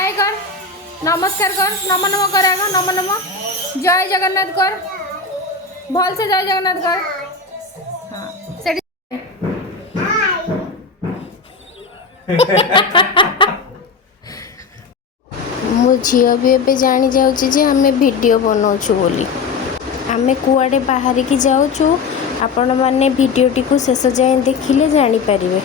हाय कर नमस्कार कर नम नम कर आग नम नम जय जगन्नाथ कर भल से जय जगन्नाथ कर हाँ सेठी मो झील भी एबे जानी जाउची जे हमें वीडियो बनाउछु बोली आमे कुआडे बाहर की जाउछु आपण माने वीडियोटी को शेष जाए देखिले जानी पारिबे।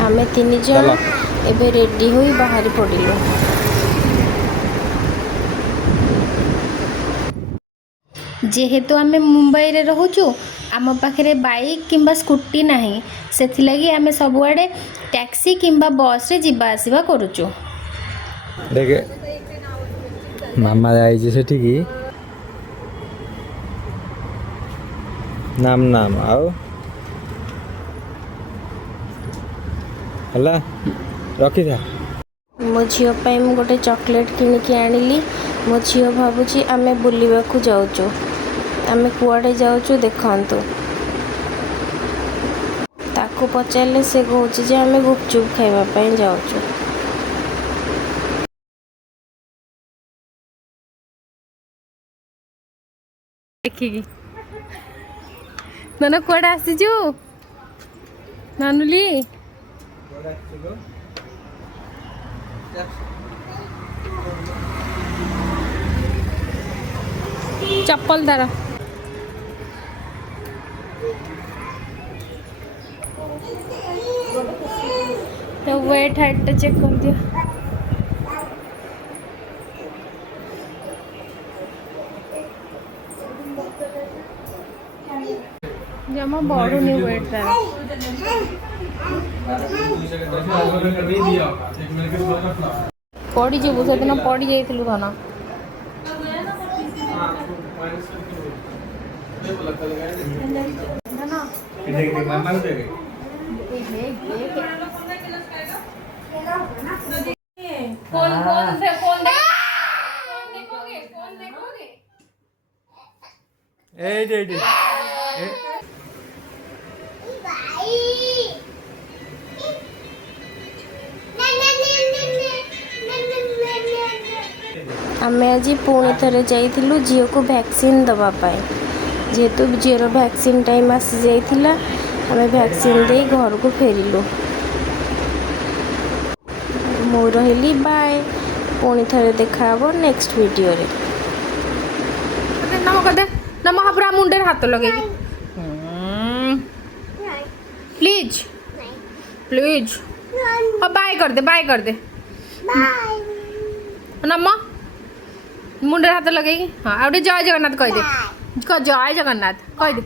आमे तीन जन एबे रेडी होई बाहरी पड़िलु। जेहेतु आमे मुंबई रे रहूचु आम पाखे बाइक किंबा स्कूटी नहीं सेथिलागी आमे सबुआडे टैक्सी किंबा बस रे जिबा आसीबा करूचु। देखे मामा जाइए सेठी की नाम नाम आओ हला रखी था मो झील पाई मु गोटे चॉकलेट किनिकी आनिली। मो झील भाबुची आमे बुलिबाकू जाउचु आमे कुआडे जाउचु देखंतु ताको पचारले से कहूची जे आमे गुपचुप खाइबा पाई जाउचु। देखिकी नन कुआडे आसीजु नानुली चप्पल दार तो वेट हाइट चेक कर दिया जमा बढ़ुनी वेट तार पड़ी जीवु से दिन पड़ी जाइथिलु धन आमे आज पुणी थे जाइलु झील को वैक्सीन दवापाई जेहेतु झील वैक्सीन टाइम आसी जाइथिला आमे वैक्सीन दे घर को फेरिलु। मु रहिली बाय पुणी थे देखा नेक्स्ट वीडियो रे। नम कर नम पूरा मुंडे हाथ लगे प्लीज प्लीज बाय कर दे नम मुंडे हाथ लगे हाँ आ जय जगन्नाथ कह दे जय जगन्नाथ कह दे।